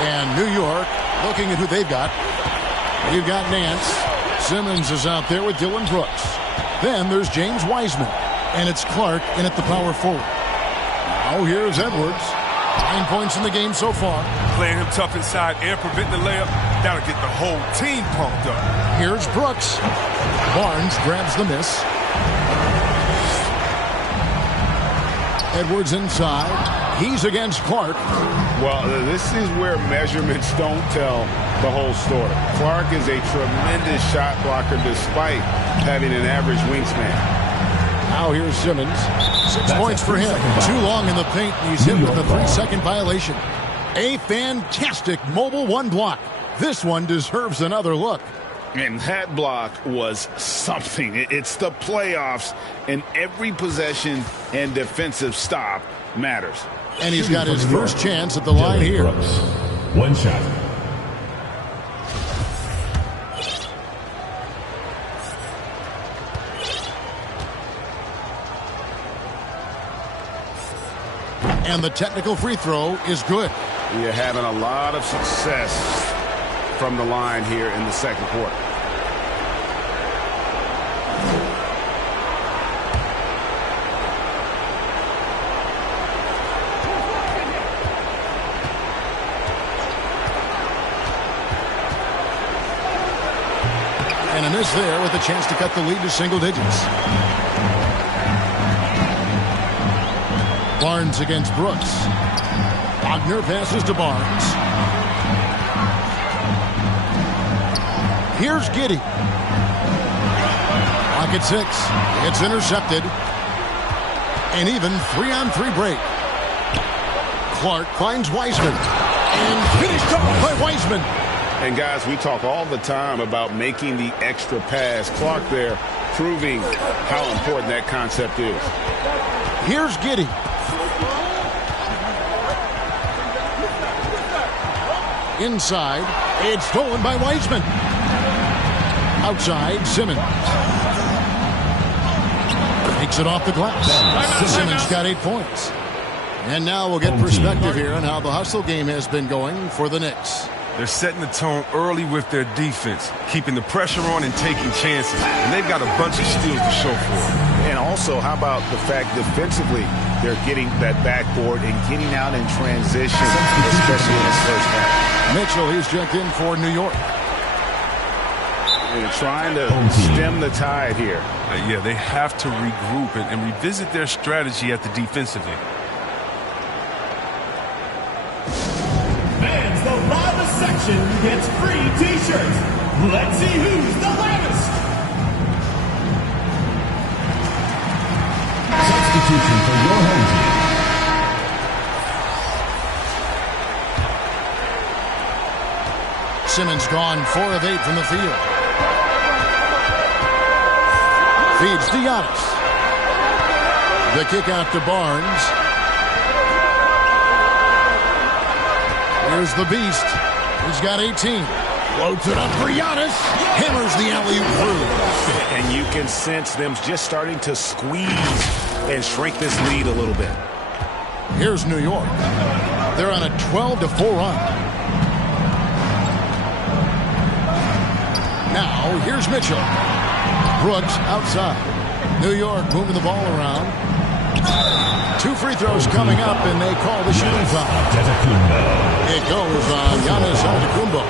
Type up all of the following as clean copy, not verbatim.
And New York looking at who they've got. You've got Nance. Simmons is out there with Dylan Brooks. Then there's James Wiseman. And it's Clark in at the power forward. Now here's Edwards. 9 points in the game so far. Playing him tough inside and preventing the layup. That'll get the whole team pumped up. Here's Brooks. Barnes grabs the miss. Edwards inside. He's against Clark. Well, this is where measurements don't tell the whole story. Clark is a tremendous shot blocker despite having an average wingspan. Now here's Simmons. 6 points for him. Too long in the paint, and he's hit with a 3-second violation. A fantastic mobile one block. This one deserves another look. And that block was something. It's the playoffs, and every possession and defensive stop matters. And he's got his first chance at the line here. One shot. And the technical free throw is good. You're having a lot of success from the line here in the second quarter. And a miss there with a chance to cut the lead to single digits. Barnes against Brooks. Wagner passes to Barnes. Here's Giddey. Clock at 6. It's intercepted. An even 3-on-3 break. Clark finds Wiseman. And finished off by Wiseman. And guys, we talk all the time about making the extra pass. Clark there proving how important that concept is. Here's Giddey. Inside, it's stolen by Wiseman. Outside, Simmons. Takes it off the glass. Simmons got 8 points. And now we'll get perspective here on how the hustle game has been going for the Knicks. They're setting the tone early with their defense, keeping the pressure on and taking chances. And they've got a bunch of steals to show for it. And also, how about the fact defensively, they're getting that backboard and getting out in transition, especially in this first half. Mitchell, he's checked in for New York. They're trying to stem the tide here. Yeah, they have to regroup and revisit their strategy at the defensive end. Fans, the loudest section gets free T-shirts. Let's see who's the loudest. Substitution for your home team. Simmons gone 4 of 8 from the field. Feeds to Giannis. The kick out to Barnes. Here's the beast. He's got 18. Floats it up for Giannis. Hammers the alley-oop through. And you can sense them just starting to squeeze and shrink this lead a little bit. Here's New York. They're on a 12-4 run. Now, here's Mitchell. Brooks outside. New York moving the ball around. 2 free throws coming up, and they call the shooting foul. It goes on Giannis Antetokounmpo.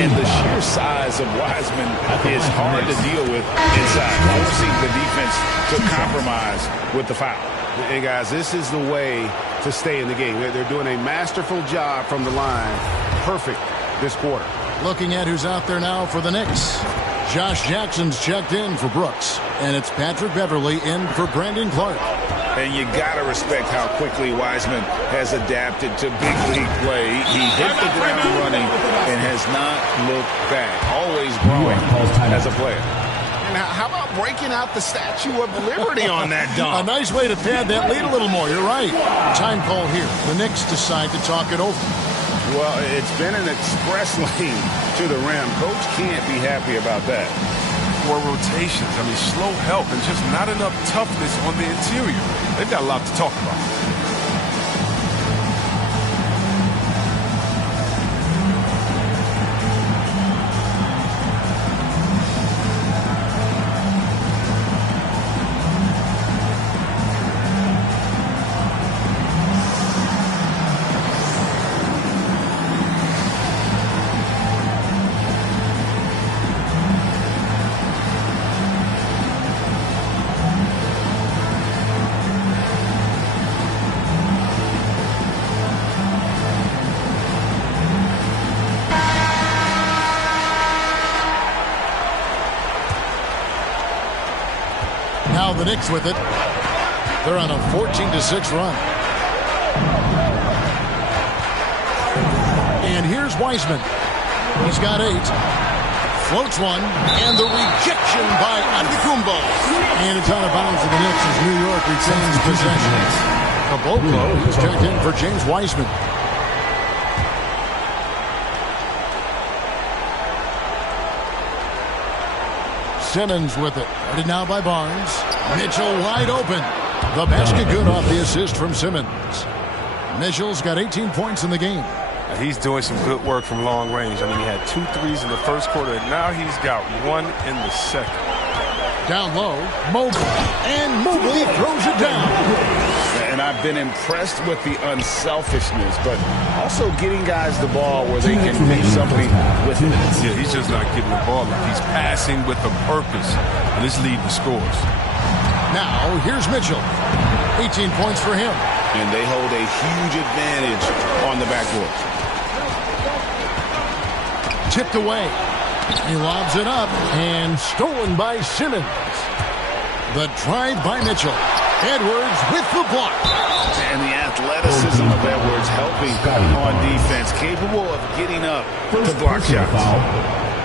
And the sheer size of Wiseman is hard to deal with inside, forcing the defense to compromise with the foul. Hey, guys, this is the way to stay in the game. They're doing a masterful job from the line. Perfect this quarter. Looking at who's out there now for the Knicks. Josh Jackson's checked in for Brooks. And it's Patrick Beverley in for Brandon Clark. And you got to respect how quickly Wiseman has adapted to big league play. He hit the ground running and has not looked back. Always growing as a player. Now, how about breaking out the Statue of Liberty on that dunk? A nice way to pad that lead a little more. You're right. Time call here. The Knicks decide to talk it over. Well, it's been an express lane to the rim. Coach can't be happy about that. 4 rotations. I mean, slow help and just not enough toughness on the interior. They've got a lot to talk about. Now the Knicks with it. They're on a 14-6 run. And here's Wiseman. He's got 8. Floats one. And the rejection by Antetokounmpo. And it's out of bounds to the Knicks as New York retains possession. Caboclo, he's checked in for James Wiseman. Simmons with it. Ready now by Barnes. Mitchell wide open. The basket good off the assist from Simmons. Mitchell's got 18 points in the game. He's doing some good work from long range. I mean, he had 2 threes in the first quarter, and now he's got 1 in the second. Down low, Mobley. And Mobley throws it down. And I've been impressed with the unselfishness, but also getting guys the ball where they can do something with it. Yeah, he's just not giving the ball up. He's passing with a purpose, and this lead the scores. Now, here's Mitchell. 18 points for him. And they hold a huge advantage on the backboard. Tipped away. He lobs it up and stolen by Simmons. The drive by Mitchell. Edwards with the block. And the athleticism of Edwards helping on defense, capable of getting up to block shots.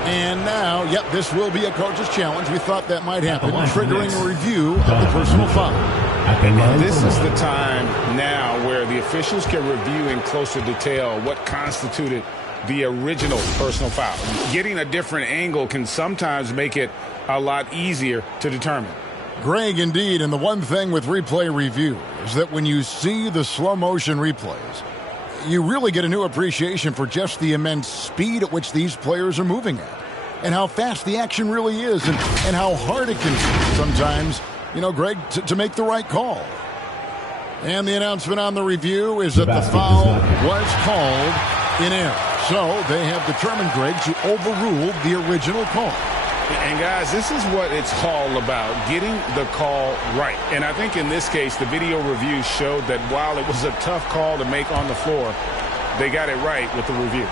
And now, yep, this will be a coach's challenge. We thought that might happen, triggering a review of the personal foul. And this is the time now where the officials can review in closer detail what constituted the original personal foul. Getting a different angle can sometimes make it a lot easier to determine. Greg, indeed, and the one thing with replay review is that when you see the slow motion replays, you really get a new appreciation for just the immense speed at which these players are moving at and how fast the action really is and how hard it can be sometimes, you know, Greg, to make the right call. And the announcement on the review is that the foul was called in error. So they have determined, Greg, to overrule the original call. And, guys, this is what it's all about, getting the call right. And I think in this case, the video review showed that while it was a tough call to make on the floor, they got it right with the review.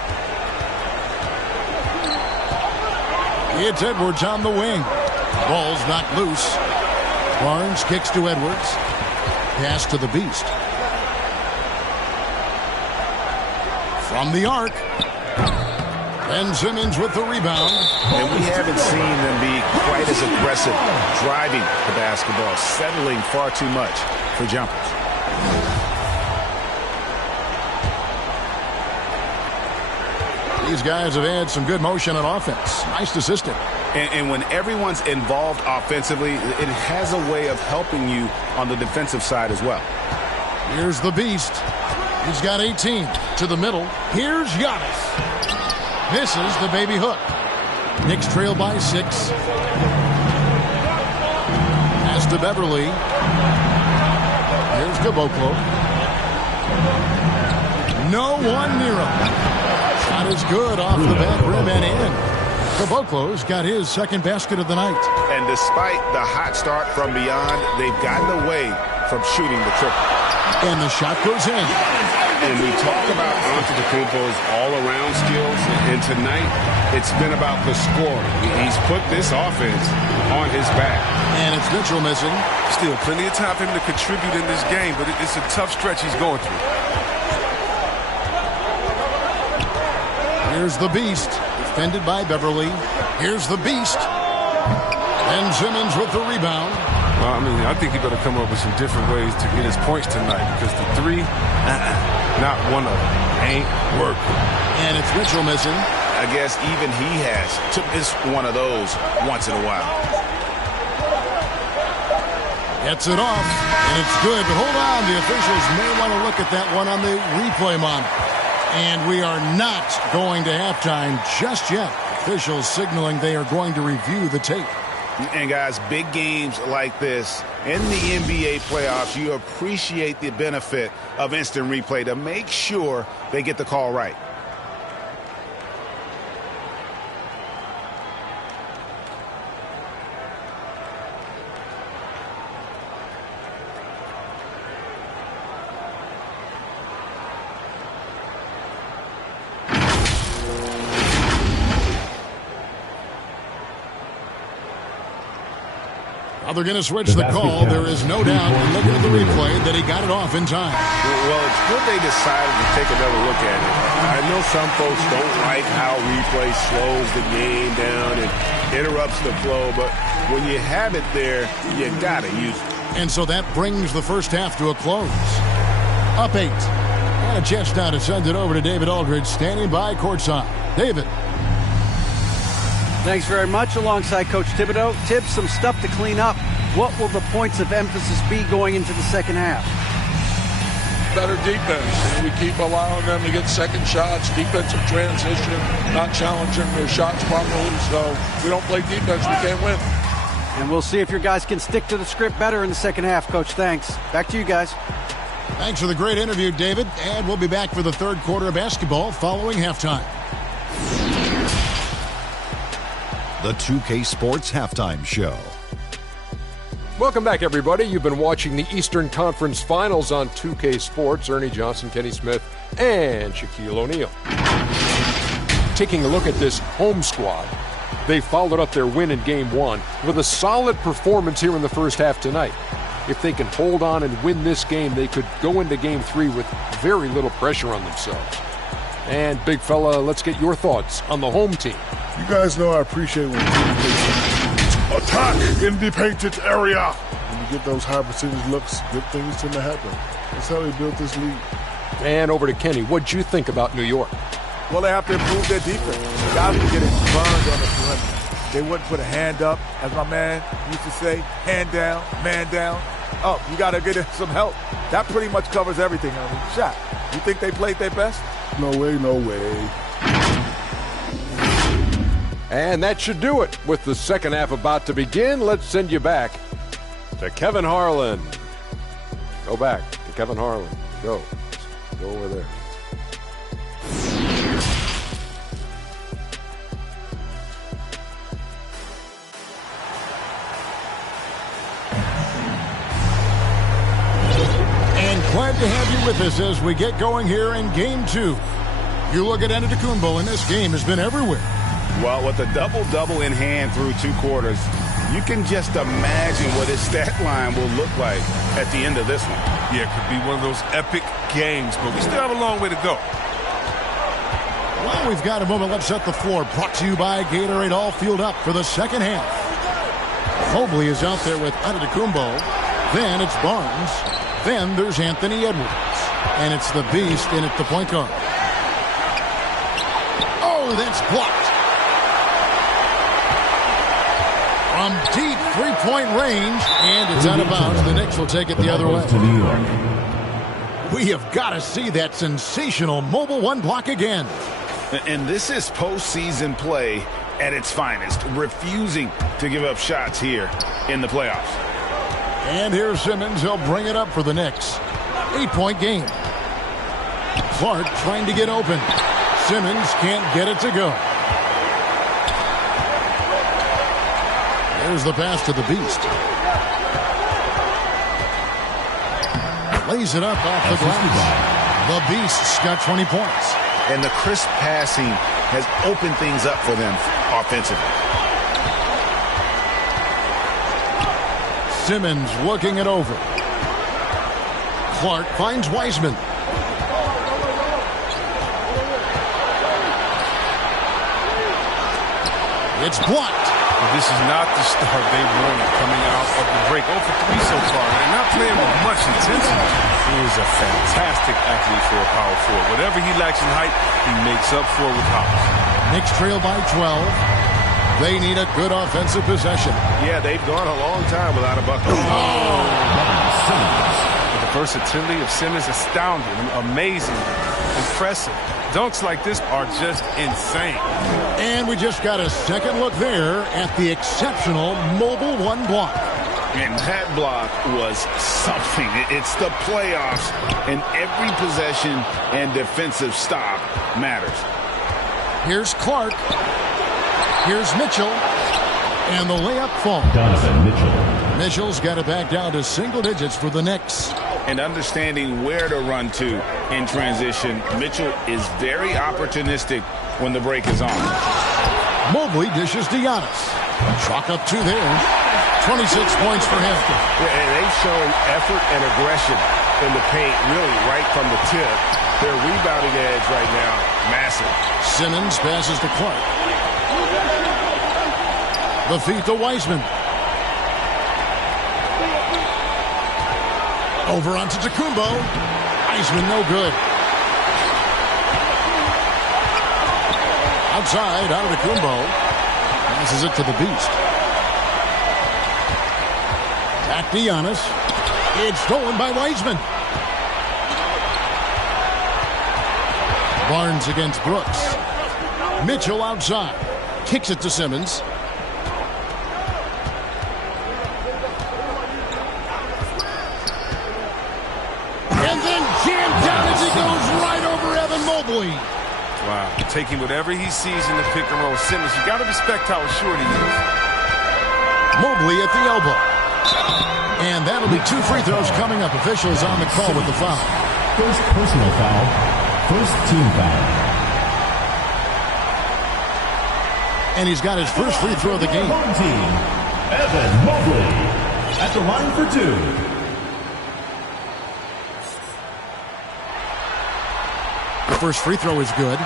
It's Edwards on the wing. Ball's knocked loose. Barnes kicks to Edwards. Pass to the Beast. From the arc. Ben Simmons with the rebound. And we haven't seen them be quite as aggressive driving the basketball, settling far too much for jumpers. These guys have had some good motion on offense. Nice assisting. And when everyone's involved offensively, it has a way of helping you on the defensive side as well. Here's the Beast. He's got 18 to the middle. Here's Giannis. Misses the baby hook. Knicks trail by 6. Pass to Beverly. Here's Caboclo. No one near him. Shot is good off the back rim and in. Caboclo's got his second basket of the night. And despite the hot start from beyond, they've gotten away from shooting the triple. And the shot goes in. And we talk about Antetokounmpo's all-around skills, and tonight it's been about the scoring. He's put this offense on his back. And it's Mitchell missing. Still plenty of time for him to contribute in this game, but it's a tough stretch he's going through. Here's the Beast, defended by Beverly. Here's the Beast. Ben Simmons with the rebound. Well, I mean, I think he better come up with some different ways to get his points tonight because the 3, not one of them, ain't working. And it's Mitchell missing. I guess even he has to miss one of those once in a while. Gets it off, and it's good. But hold on, the officials may want to look at that one on the replay monitor. And we are not going to halftime just yet. Officials signaling they are going to review the tape. And, guys, big games like this in the NBA playoffs, you appreciate the benefit of instant replay to make sure they get the call right. they're going to switch the call. There is no doubt, looking at the replay, that he got it off in time. Well, it's good they decided to take another look at it. I know some folks don't like how replay slows the game down and interrupts the flow, but when you have it there, you got to use it. And so that brings the first half to a close. Up 8. And a chance now to send it over to David Aldridge, standing by courtside. David. Thanks very much. Alongside Coach Thibodeau. Tibbs, some stuff to clean up. What will the points of emphasis be going into the second half? Better defense. We keep allowing them to get second shots, defensive transition, not challenging their shots properly. So if we don't play defense, we can't win. And we'll see if your guys can stick to the script better in the second half, Coach. Thanks. Back to you guys. Thanks for the great interview, David. And we'll be back for the third quarter of basketball following halftime. The 2K Sports Halftime Show. Welcome back, everybody. You've been watching the Eastern Conference Finals on 2K Sports. Ernie Johnson, Kenny Smith, and Shaquille O'Neal. Taking a look at this home squad, they followed up their win in Game 1 with a solid performance here in the first half tonight. If they can hold on and win this game, they could go into Game 3 with very little pressure on themselves. And, big fella, let's get your thoughts on the home team. You guys know I appreciate when teams attack in the painted area. When you get those high percentage looks, good things tend to happen. That's how they built this league. And over to Kenny. What'd you think about New York? Well, they have to improve their defense. Guys are getting burned on the perimeter. They wouldn't put a hand up, as my man used to say, hand down, man down. Oh, you got to get some help. That pretty much covers everything, homie. Shot. You think they played their best? No way, no way. And that should do it. With the second half about to begin, let's send you back to Kevin Harlan. Go back to Kevin Harlan. Go over there. And glad to have you with us as we get going here in Game 2. You look at Antetokounmpo, and this game has been everywhere. Well, with a double-double in hand through 2 quarters, you can just imagine what his stat line will look like at the end of this one. Yeah, it could be one of those epic games, but we still have a long way to go. Well, we've got a moment. Let's set the floor. Brought to you by Gatorade, all fueled up for the second half. Mobley is out there with Antetokounmpo. Then it's Barnes. Then there's Anthony Edwards. And it's the Beast in at the point guard. Oh, that's blocked. From deep three-point range, and it's out of bounds. The Knicks will take it the other way. We have got to see that sensational Mobile One block again. And this is postseason play at its finest, refusing to give up shots here in the playoffs. And here's Simmons. He'll bring it up for the Knicks. 8-point game. Clark trying to get open. Simmons can't get it to go. There's the pass to the Beast. Lays it up off the glass. The Beast's got 20 points. And the crisp passing has opened things up for them offensively. Simmons working it over. Clark finds Wiseman. It's blocked. This is not the start they wanted coming out of the break. 0 for 3 so far, and not playing with much intensity. He is a fantastic athlete for a power forward. Whatever he lacks in height, he makes up for with hops. Knicks trail by 12. They need a good offensive possession. Yeah, they've gone a long time without a bucket. The versatility of Simmons, astounding, amazing, impressive. Dunks like this are just insane. And we just got a second look there at the exceptional Mobile One block. And that block was something. It's the playoffs, and every possession and defensive stop matters. Here's Clark. Here's Mitchell. And the layup falls. Donovan Mitchell. Mitchell's got it back down to single digits for the Knicks. And understanding where to run to in transition, Mitchell is very opportunistic when the break is on. Mobley dishes to Giannis. Chalk up 2 there. 26 points for him. Yeah, and they've shown effort and aggression in the paint, really right from the tip. Their rebounding edge right now, massive. Simmons passes to Clark. The feed to Wiseman. Over onto Tacumbo. Wiseman no good. Outside, out of Tacumbo. Passes it to the Beast. Back to Giannis. It's stolen by Wiseman. Barnes against Brooks. Mitchell outside. Kicks it to Simmons. And then jammed down as he goes right over Evan Mobley. Wow. Taking whatever he sees in the pick and roll. Simmons, you got to respect how short he is. Mobley at the elbow. And that'll be 2 free throws coming up. Officials on the call with the foul. First personal foul. First team foul. And he's got his first free throw of the game. One team. Evan Mobley at the line for 2. The first free throw is good.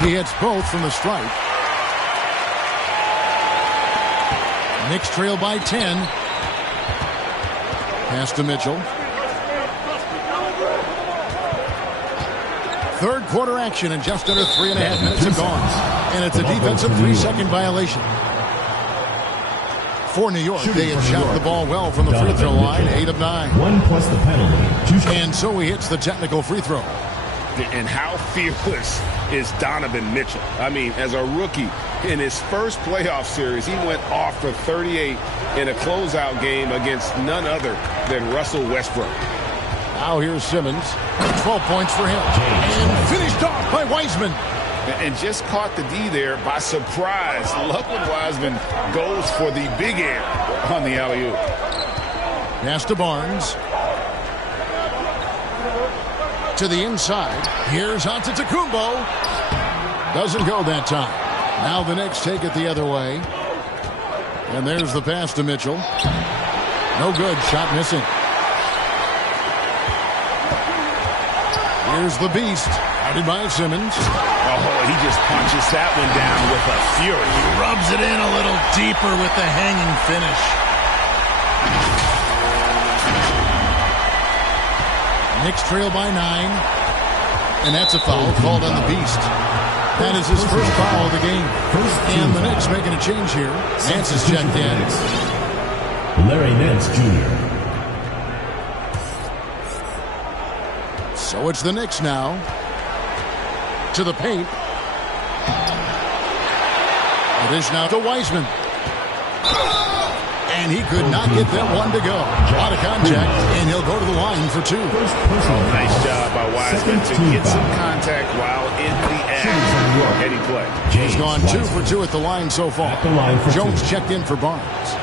He hits both from the stripe. Knicks trail by 10. Pass to Mitchell. Third quarter action and just under 3.5 minutes have gone. And it's a defensive 3-second violation. For New York, they have shot the ball well from the free throw line, 8 of 9. 1 plus the penalty. And so he hits the technical free throw. And how fearless is Donovan Mitchell? I mean, as a rookie, in his first playoff series, he went off for 38 in a closeout game against none other than Russell Westbrook. Now here's Simmons. 12 points for him. And finished off by Wiseman. And just caught the D there by surprise. Love when Wiseman goes for the big air on the alley-oop. Pass to Barnes. To the inside. Here's Antetokounmpo. Doesn't go that time. Now the Knicks take it the other way. And there's the pass to Mitchell. No good. Shot missing. Here's the Beast. Outed by Simmons. Oh, he just punches that one down with a fury. Rubs it in a little deeper with the hanging finish. Knicks trail by 9. And that's a foul called on the Beast. That is his first foul of the game. And the Knicks making a change here. Nance is checked in. Larry Nance Jr. So it's the Knicks now. To the paint. It is now to Wiseman. And he could not get that one to go. A lot of contact, and he'll go to the line for 2. Nice job by Wiseman to get some contact while in the act. Heady play. He's gone 2 for 2 at the line so far. Jones checked in for Barnes.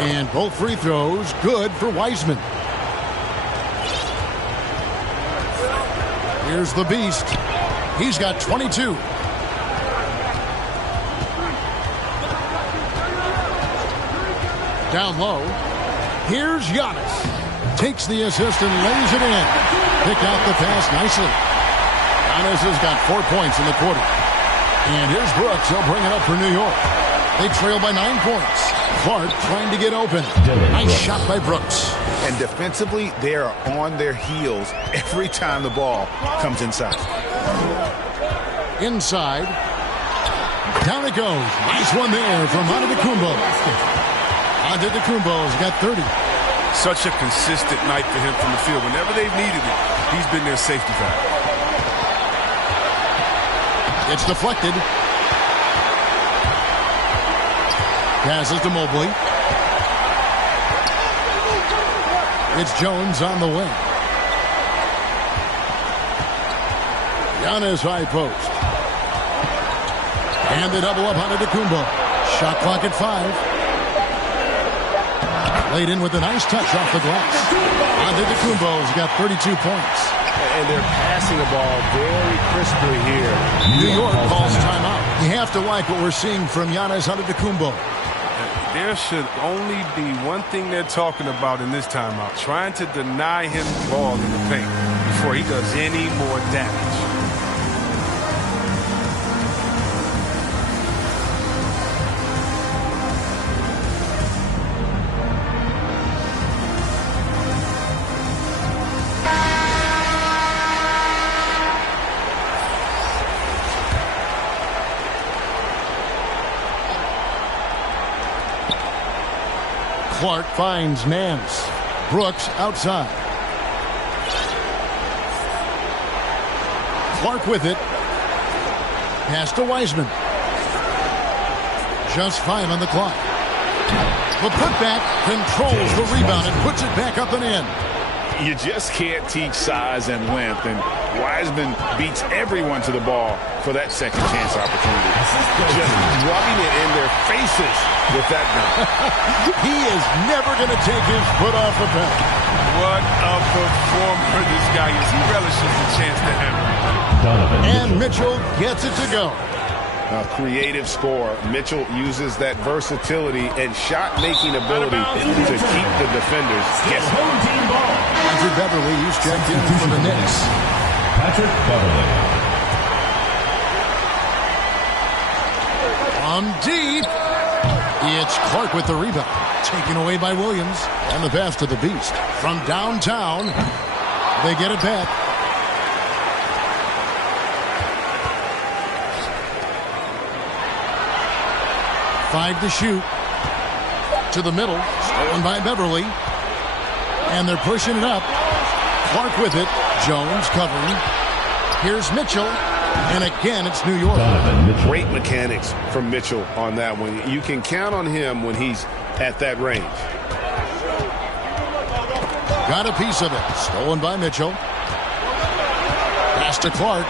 And both free throws good for Wiseman. Here's the Beast. He's got 22. Down low. Here's Giannis. Takes the assist and lays it in. Picked out the pass nicely. Giannis has got 4 points in the quarter. And here's Brooks. He'll bring it up for New York. They trail by 9 points. Clark trying to get open. Nice shot by Brooks. And defensively, they are on their heels every time the ball comes inside. Inside. Down it goes. Nice one there from Antetokounmpo. Antetokounmpo's got 30. Such a consistent night for him from the field. Whenever they've needed it, he's been their safety valve. It's deflected. Passes to Mobley. It's Jones on the wing. Giannis high post. And they double up Antetokounmpo. Shot clock at 5. Laid in with a nice touch off the glass. Antetokounmpo's got 32 points. And they're passing the ball very crisply here. New York calls timeout. You have to like what we're seeing from Giannis Antetokounmpo. There should only be one thing they're talking about in this timeout. Trying to deny him the ball in the paint before he does any more damage. Clark finds Nance. Brooks outside. Clark with it. Pass to Wiseman. Just 5 on the clock. The putback controls the rebound and puts it back up and in. You just can't teach size and length, and Wiseman beats everyone to the ball for that second chance opportunity. Just rubbing it in their faces with that dunk. He is never going to take his foot off the pedal. What a performer this guy is. He relishes the chance to hammer. And Mitchell gets it to go. A creative scorer. Mitchell uses that versatility and shot-making ability to keep the defenders guessing. Andrew Beverly, he's checked in for the Knicks. Patrick Beverly. On deep. It's Clark with the rebound. Taken away by Williams. And the pass to the Beast. From downtown, they get it back. Five to shoot. To the middle. Stolen by Beverly. And they're pushing it up. Clark with it. Jones covering. Here's Mitchell. And again, it's New York. Great mechanics from Mitchell on that one. You can count on him when he's at that range. Got a piece of it. Stolen by Mitchell. Pass to Clark.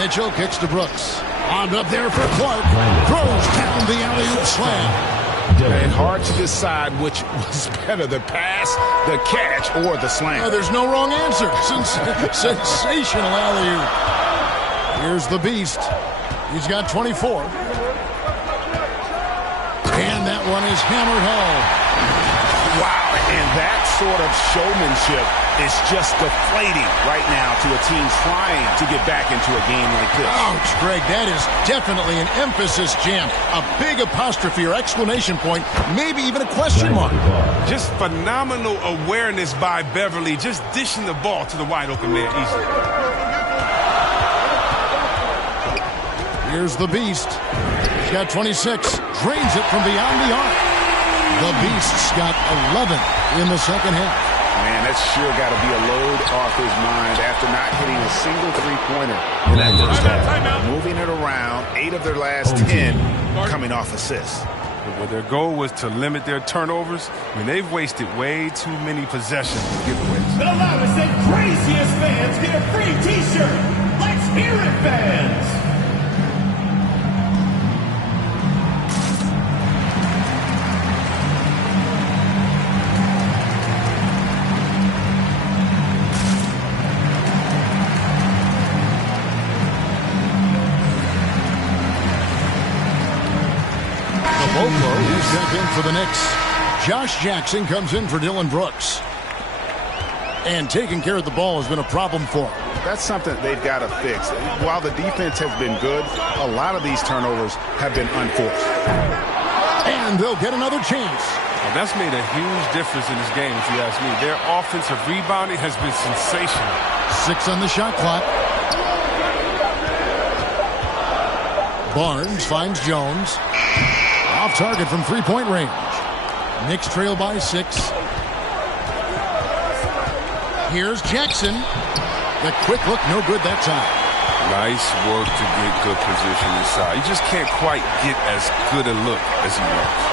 Mitchell kicks to Brooks. On up there for Clark. Throws down the alley-oop slam. And hard to decide which was better, the pass, the catch, or the slam. There's no wrong answer. Sensational alley-oop. Here's the Beast. He's got 24. And that one is hammered home. Wow, and that sort of showmanship is just deflating right now to a team trying to get back into a game like this. Ouch, Greg, that is definitely an emphasis jam. A big apostrophe or exclamation point, maybe even a question mark. Just phenomenal awareness by Beverly, just dishing the ball to the wide open man easily. Here's the Beast. He's got 26. Drains it from beyond the arc. The Beast's got 11 in the second half. Man, that's sure got to be a load off his mind after not hitting a single three-pointer in that first half. Moving it around, 8 of their last 10 coming off assists. Well, their goal was to limit their turnovers. I mean, they've wasted way too many possessions with giveaways. The loudest and craziest fans get a free T-shirt. Let's hear it, fans. Who's checked in for the Knicks. Josh Jackson comes in for Dylan Brooks. And taking care of the ball has been a problem for him. That's something they've got to fix. While the defense has been good, a lot of these turnovers have been unforced. And they'll get another chance. Well, that's made a huge difference in this game, if you ask me. Their offensive rebounding has been sensational. 6 on the shot clock. Barnes finds Jones. Off target from three-point range. Knicks trail by 6. Here's Jackson. The quick look, no good that time. Nice work to get good position inside. You just can't quite get as good a look as he wants.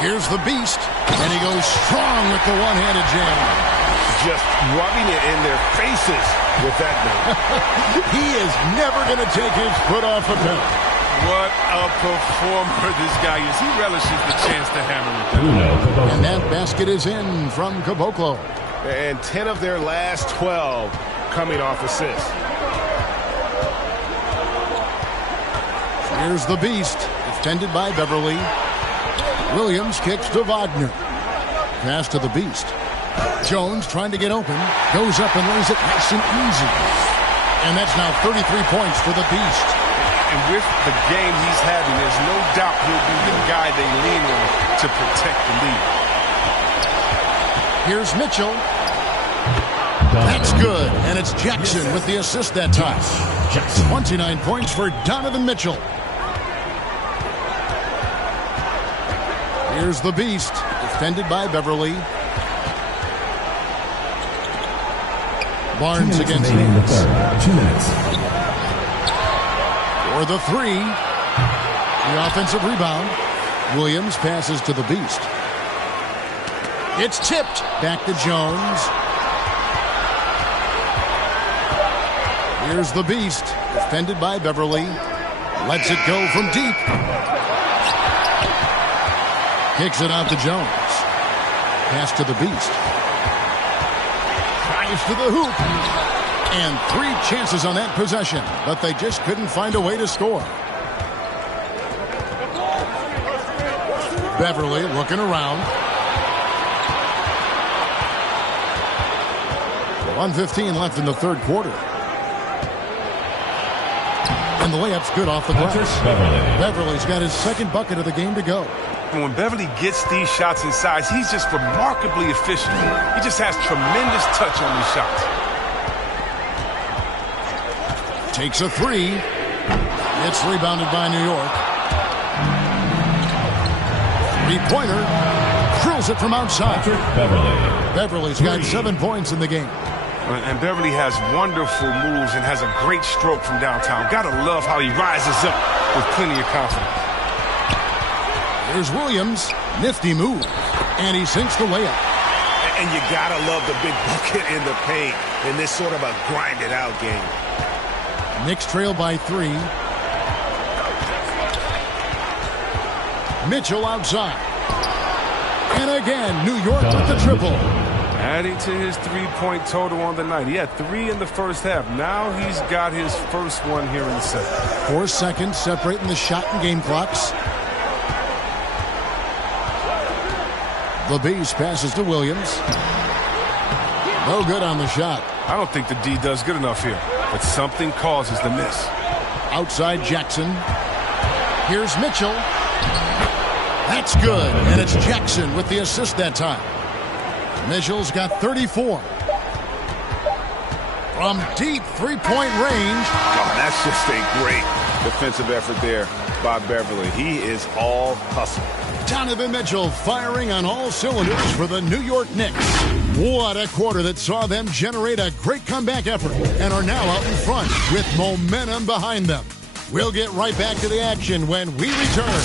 Here's the Beast, and he goes strong with the one-handed jam. Just rubbing it in their faces with that dunk. He is never going to take his foot off the pedal. What a performer this guy is. He relishes the chance to hammer it. And that basket is in from Caboclo. And 10 of their last 12 coming off assists. Here's the Beast, defended by Beverly. Williams kicks to Wagner. Pass to the Beast. Jones trying to get open. Goes up and lays it nice and easy. And that's now 33 points for the Beast. And with the game he's having, there's no doubt he'll be the guy they lean on to protect the lead. Here's Mitchell. That's good. And it's Jackson with the assist that time. 29 points for Donovan Mitchell. Here's the Beast, defended by Beverly. Barnes against Nance. 2 minutes. For the three. The offensive rebound. Williams passes to the Beast. It's tipped. Back to Jones. Here's the Beast, defended by Beverly. Lets it go from deep. Kicks it out to Jones. Pass to the Beast. Drives to the hoop. And 3 chances on that possession, but they just couldn't find a way to score. Beverly looking around. 1:15 left in the third quarter. And the layup's good off the glass. Beverly's got his second bucket of the game to go. And when Beverly gets these shots inside, he's just remarkably efficient. He just has tremendous touch on these shots. Takes a three. It's rebounded by New York. Three-pointer. Drills it from outside. Beverly's got 7 points in the game. And Beverly has wonderful moves and has a great stroke from downtown. Gotta love how he rises up with plenty of confidence. There's Williams. Nifty move. And he sinks the layup. And you gotta love the big bucket in the paint in this sort of a grinded-out game. Knicks trail by 3. Mitchell outside. And again, New York with the triple. Adding to his three-point total on the night. He had 3 in the first half. Now he's got his first one here in the second. 4 seconds separating the shot and game clocks. The Beast passes to Williams. No good on the shot. I don't think the D does good enough here, but something causes the miss. Outside Jackson. Here's Mitchell. That's good, and it's Jackson with the assist that time. Mitchell's got 34. From deep three-point range. Oh, that's just a great defensive effort there by Beverly. He is all hustle. Donovan Mitchell firing on all cylinders for the New York Knicks. What a quarter that saw them generate a great comeback effort and are now out in front with momentum behind them. We'll get right back to the action when we return.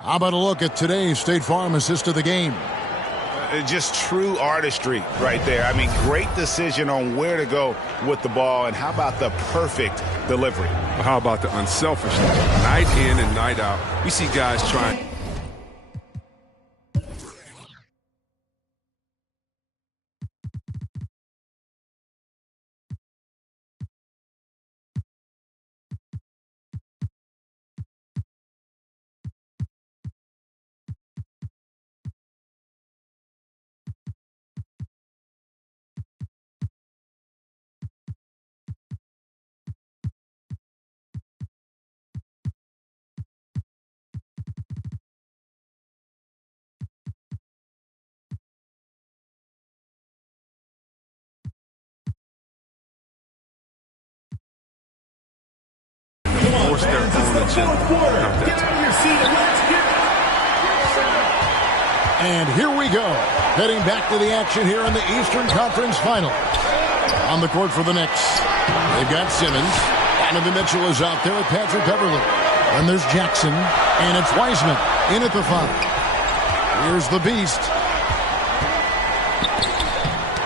How about a look at today's State Farm assist of the game? Just true artistry right there. I mean, great decision on where to go with the ball, and how about the perfect delivery? How about the unselfishness? Night in and night out, we see guys trying. Force their own agenda. And here we go. Heading back to the action here in the Eastern Conference Final. On the court for the Knicks, they've got Simmons. Donovan Mitchell is out there with Patrick Beverly. And there's Jackson, and it's Wiseman in at the 5. Here's the beast.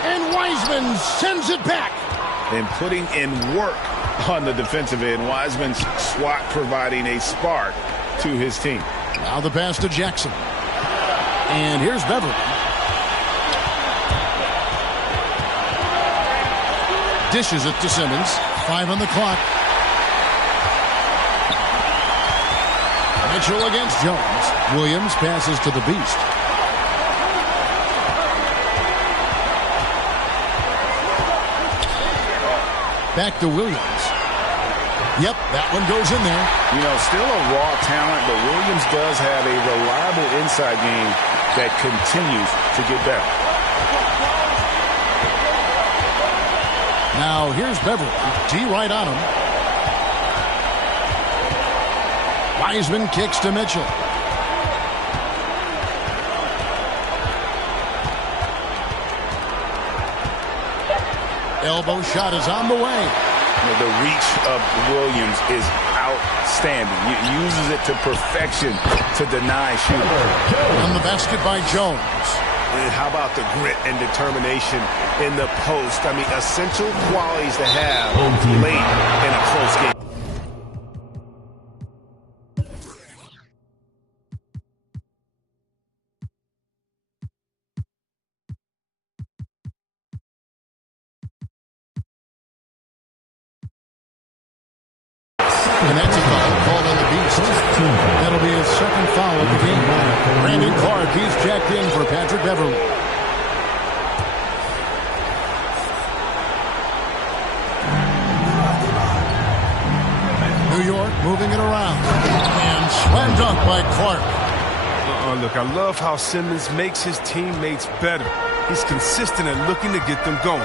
And Wiseman sends it back. And putting in work on the defensive end. Wiseman's swat providing a spark to his team. Now the pass to Jackson. And here's Beverly. Dishes it to Simmons. 5 on the clock. Mitchell against Jones. Williams passes to the beast. Back to Williams. Yep, that one goes in there. You know, still a raw talent, but Williams does have a reliable inside game that continues to get better. Now here's Beverly. T right on him. Wiseman kicks to Mitchell. Elbow shot is on the way. The reach of Williams is outstanding. He uses it to perfection to deny shooting. On the basket by Jones. And how about the grit and determination in the post? I mean, essential qualities to have late in a close game. And that's a foul called on the beast. That'll be his second foul of the game. Brandon Clark, he's checked in for Patrick Beverly. New York moving it around. And slam dunk by Clark. Look, I love how Simmons makes his teammates better. He's consistent at looking to get them going.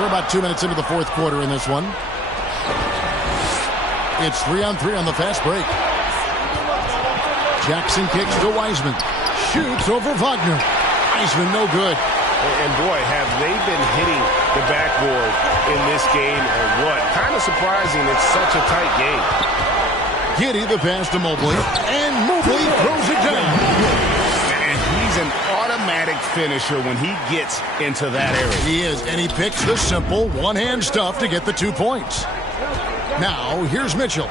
We're about 2 minutes into the fourth quarter in this one. It's 3-on-3 on the fast break. Jackson kicks to Wiseman. Shoots over Wagner. Wiseman no good. And boy, have they been hitting the backboard in this game or what? Kind of surprising. It's such a tight game. Giddey the pass to Mobley. And Mobley throws it down. He's an automatic finisher when he gets into that area. He is, and he picks the simple one-hand stuff to get the 2 points. Now, here's Mitchell.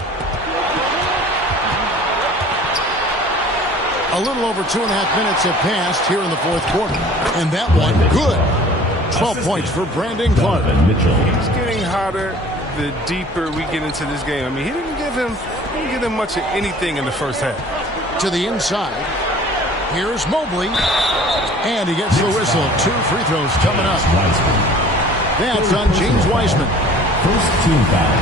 A little over 2.5 minutes have passed here in the fourth quarter. And that one, good. 12 points for Brandon Clark. He's getting hotter the deeper we get into this game. I mean, he didn't give him much of anything in the first half. To the inside. Here's Mobley. And he gets the whistle. 2 free throws coming up. That's on James Wiseman. First team foul.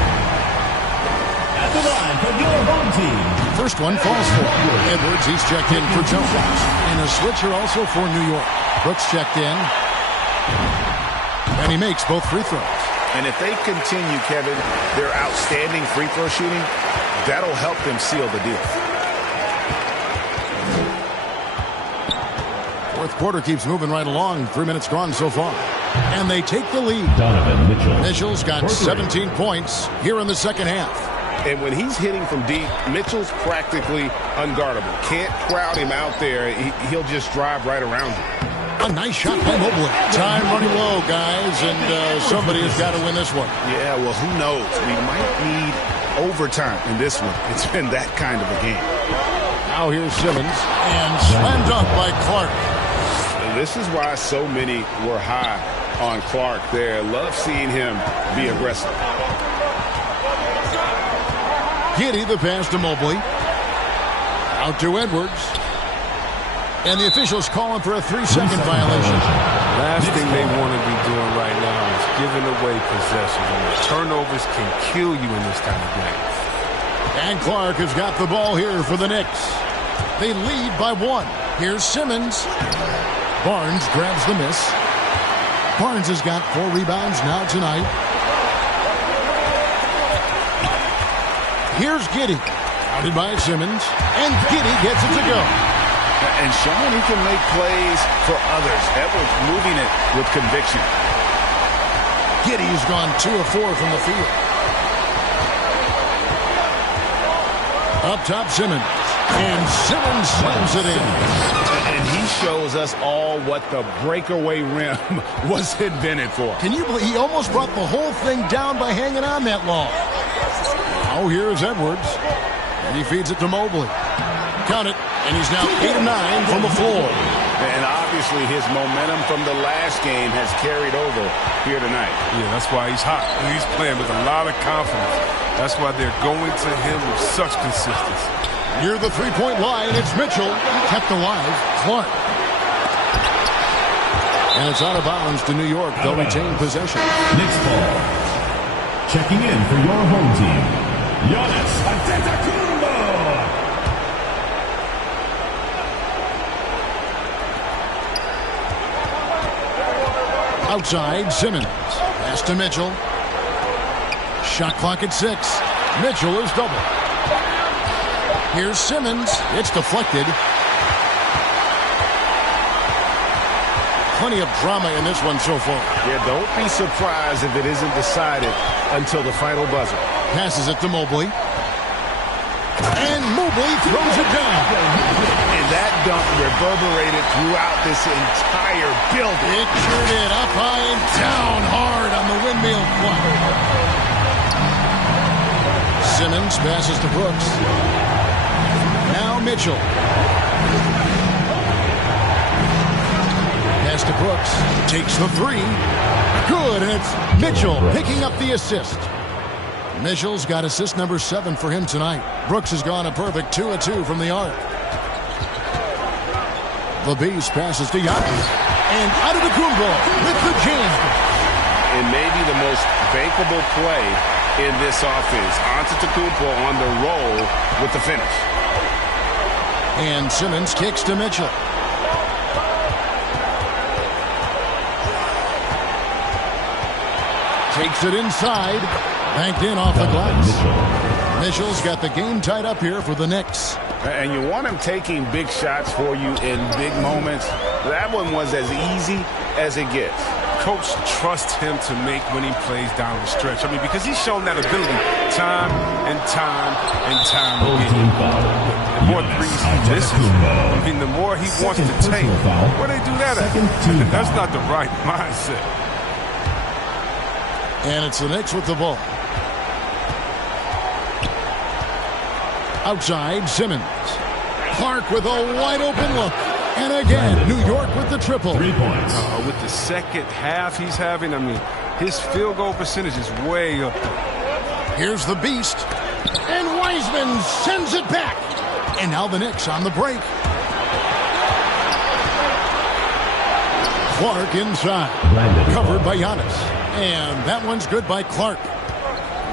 At the line for your home team. First one falls for Edwards. He's checked in for Jones. And a switcher also for New York. Brooks checked in. And he makes both free throws. And if they continue, Kevin, their outstanding free throw shooting, that'll help them seal the deal. Fourth quarter keeps moving right along. 3 minutes gone so far. And they take the lead. Donovan Mitchell. Mitchell's got 17 points here in the second half. And when he's hitting from deep, Mitchell's practically unguardable. Can't crowd him out there. He'll just drive right around you. A nice shot by Mobley. Time running low, guys, and somebody has got to win this one. Yeah, well, who knows? We might need overtime in this one. It's been that kind of a game. Now here's Simmons, and slam dunk by Clark. This is why so many were high on Clark there. Love seeing him be aggressive. Giddey the pass to Mobley. Out to Edwards. And the officials calling for a 3-second violation. Last thing they want to be doing right now is giving away possession. And the turnovers can kill you in this kind of game. And Clark has got the ball here for the Knicks. They lead by 1. Here's Simmons. Barnes grabs the miss. Barnes has got 4 rebounds now tonight. Here's Giddey. Outed by Simmons. And Giddey gets it to go. And showing he can make plays for others. Edwards moving it with conviction. Giddey's gone 2 of 4 from the field. Up top, Simmons. And Simmons slams it in. And he shows us all what the breakaway rim was invented for. Can you believe he almost brought the whole thing down by hanging on that long? Now here's Edwards. And he feeds it to Mobley. Count it. And he's now 8 of 9 from the floor. And obviously his momentum from the last game has carried over here tonight. Yeah, that's why he's hot. He's playing with a lot of confidence. That's why they're going to him with such consistency. Near the three-point line, it's Mitchell. Kept alive, Clark. And it's out of bounds to New York. They'll retain possession. Next ball. Checking in for your home team, Giannis Antetokounmpo. Outside, Simmons. Pass to Mitchell. Shot clock at 6. Mitchell is double. Here's Simmons. It's deflected. Plenty of drama in this one so far. Yeah, don't be surprised if it isn't decided until the final buzzer. Passes it to Mobley. And Mobley throws it down. And that dunk reverberated throughout this entire building. It turned it up high and down hard on the windmill clock. Simmons passes to Brooks. Now Mitchell. Pass to Brooks. Takes the three. Good, and it's Mitchell picking up the assist. Mitchell's got assist number 7 for him tonight. Brooks has gone a perfect 2 of 2 from the arc. The Beast passes to Giannis. And Antetokounmpo with the jam. And maybe the most bankable play in this offense. Antetokounmpo on the roll with the finish. And Simmons kicks to Mitchell. Takes it inside. Banked in off the glass. Mitchell's got the game tied up here for the Knicks. And you want him taking big shots for you in big moments. That one was as easy as it gets. Coach trusts him to make when he plays down the stretch. I mean, because he's shown that ability time and time and time again. The more threes he misses, I mean, the more he wants to take. Where they do that at? That's not the right mindset. And it's the Knicks with the ball. Outside, Simmons. Clark with a wide-open look. And again, New York with the triple. 3 points. With the second half he's having, I mean, his field goal percentage is way up there. Here's the Beast. And Wiseman sends it back. And now the Knicks on the break. Clark inside. Covered by Giannis. And that one's good by Clark.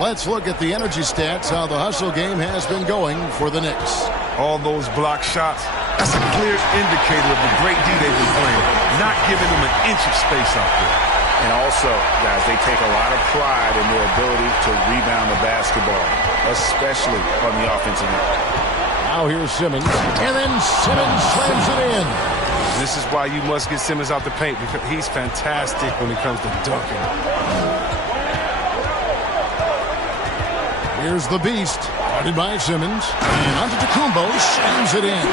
Let's look at the energy stats, how the hustle game has been going for the Knicks. All those block shots, that's a clear indicator of the great D they've been playing, not giving them an inch of space out there. And also, guys, they take a lot of pride in their ability to rebound the basketball, especially on the offensive end. Now here's Simmons, and then Simmons slams it in. This is why you must get Simmons out the paint, because he's fantastic when it comes to dunking. Here's the Beast, guarded by Simmons, and Antetokounmpo slams it in.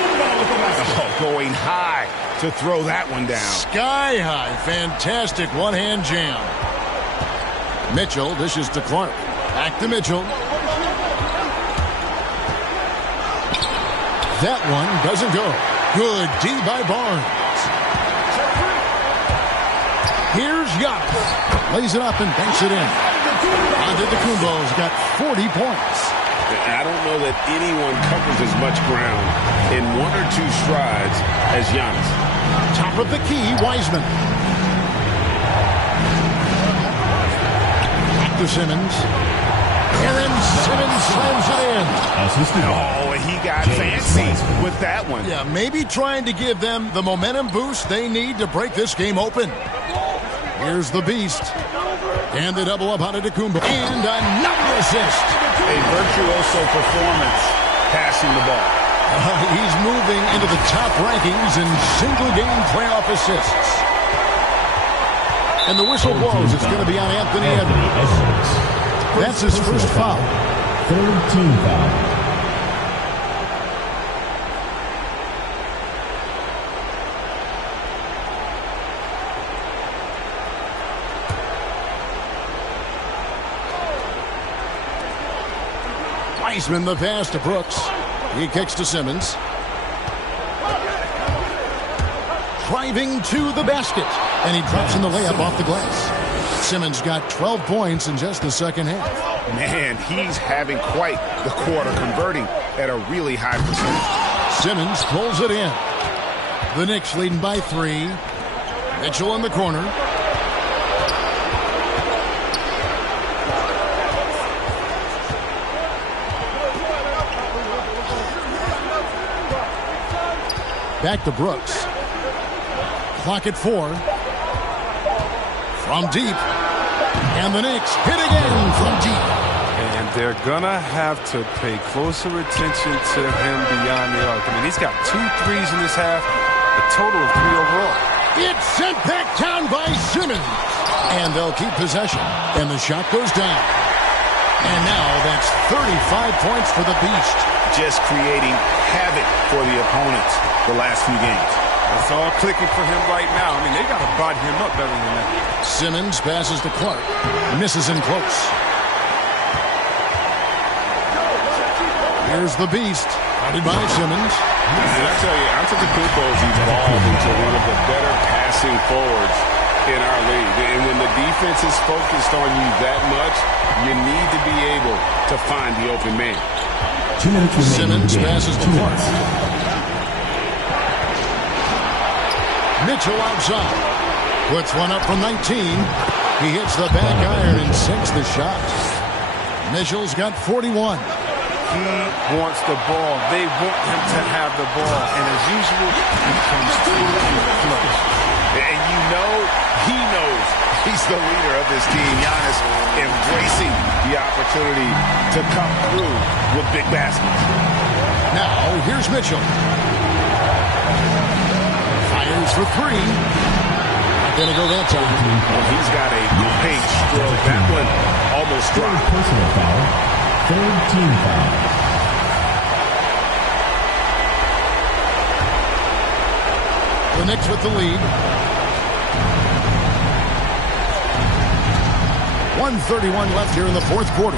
Oh, going high to throw that one down. Sky high, fantastic one-hand jam. Mitchell dishes to Clark. Back to Mitchell. That one doesn't go. Good D by Barnes. Here's Giannis. Lays it up and banks it in. Antetokounmpo's got 40 points. I don't know that anyone covers as much ground in 1 or 2 strides as Giannis. Top of the key, Wiseman. Back to Simmons. And then Simmons slams it in. Oh, and he got fancy with that one. Yeah, maybe trying to give them the momentum boost they need to break this game open. Here's the Beast. And the double up Antetokounmpo. And another assist. A virtuoso performance passing the ball. He's moving into the top rankings in single-game playoff assists. And the whistle blows. It's going to be on Anthony Edwards. That's his first foul. Third team foul. Wiseman the pass to Brooks. He kicks to Simmons. Driving to the basket. And he drops in the layup off the glass. Simmons got 12 points in just the second half. Man, he's having quite the quarter, converting at a really high percentage. Simmons pulls it in. The Knicks leading by 3. Mitchell in the corner. Back to Brooks. Clock at 4. From deep. And the Knicks hit again from deep. And they're going to have to pay closer attention to him beyond the arc. I mean, he's got 2 threes in this half, a total of 3 overall. It's sent back down by Simmons. And they'll keep possession. And the shot goes down. And now that's 35 points for the Beast. Just creating havoc for the opponents the last few games. It's all clicking for him right now. I mean, they got to bot him up better than that. Simmons passes to Clark. Misses in close. Here's the Beast. Guarded by Simmons. And I tell you, Antetokounmpo's evolved into one of the better passing forwards in our league. And when the defense is focused on you that much, you need to be able to find the open man. Simmons passes to Clark. Mitchell outside. Puts one up from 19. He hits the back iron and sinks the shot. Mitchell's got 41. He wants the ball. They want him to have the ball. And as usual, he comes through clutch. And you know, he knows he's the leader of this team. Giannis embracing the opportunity to come through with big baskets. Now, here's Mitchell. Fires for 3. Not going to go that time. Well, he's got a great stroke. That one almost dropped. Personal foul. Third team foul. The Knicks with the lead. 1:31 left here in the fourth quarter.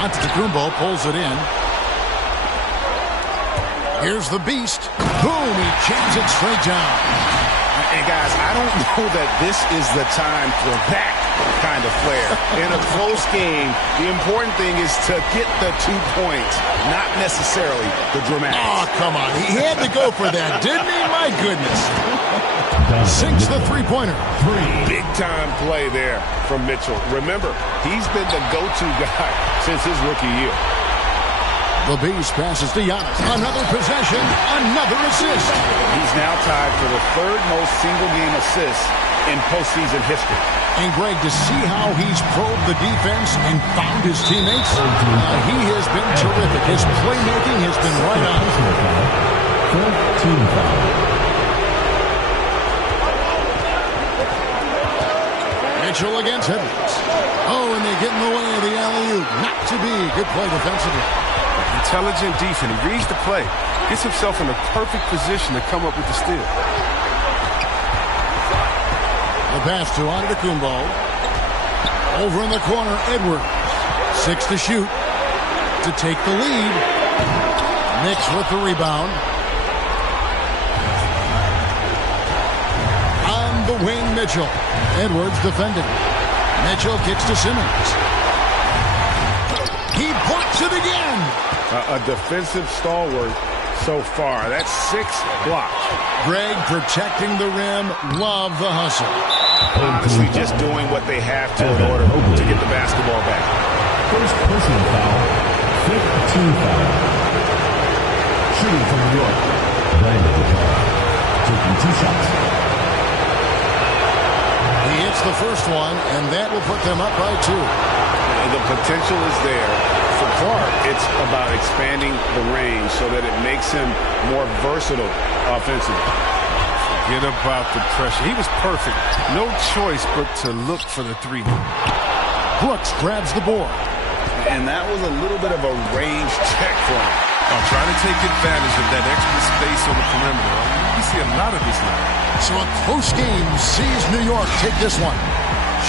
Antetokounmpo pulls it in. Here's the Beast. Boom! He chains it straight down. And guys, I don't know that this is the time for that kind of flair. In a close game, the important thing is to get the 2 points, not necessarily the dramatics. Oh, come on. He had to go for that, didn't he? My goodness. Sinks the three-pointer. Big-time play there from Mitchell. Remember, he's been the go-to guy since his rookie year. The Beast passes to Giannis. Another possession, another assist. He's now tied for the 3rd most single-game assists in postseason history. And, Greg, to see how he's probed the defense and found his teammates, he has been terrific. His playmaking has been right on. 14 foul. Mitchell against Edwards. Oh, and they get in the way of the alley-oop. Not to be. Good play defensively. Intelligent defense. He reads the play. Gets himself in a perfect position to come up with the steal. The pass to Antetokounmpo. Over in the corner, Edwards. 6 to shoot. To take the lead. Knicks with the rebound. On the wing, Mitchell. Edwards defending. Mitchell kicks to Simmons. He blocks it again. A defensive stalwart so far. That's 6 blocks. Greg protecting the rim. Love the hustle. Honestly, just doing what they have to in order to get the basketball back. First personal foul. 5th team foul. Shooting from New York. Brandon taking 2 shots. He hits the first one, and that will put them up by 2. And the potential is there. For Clark, it's about expanding the range so that it makes him more versatile offensively. Forget about the pressure. He was perfect. No choice but to look for the 3. Brooks grabs the board. And that was a little bit of a range check for him. Trying to take advantage of that extra space on the perimeter. We see a lot of this now. So a close game sees New York take this one.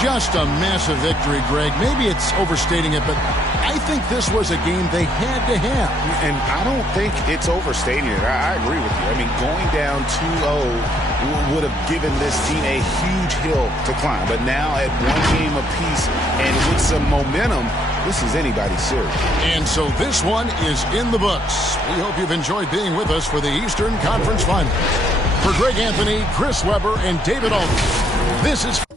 Just a massive victory, Greg. Maybe it's overstating it, but I think this was a game they had to have. And I don't think it's overstating it. I agree with you. I mean, going down 2-0 would have given this team a huge hill to climb. But now at one game apiece and with some momentum, this is anybody's series. And so this one is in the books. We hope you've enjoyed being with us for the Eastern Conference Final. For Greg Anthony, Chris Webber, and David Aldridge, this is...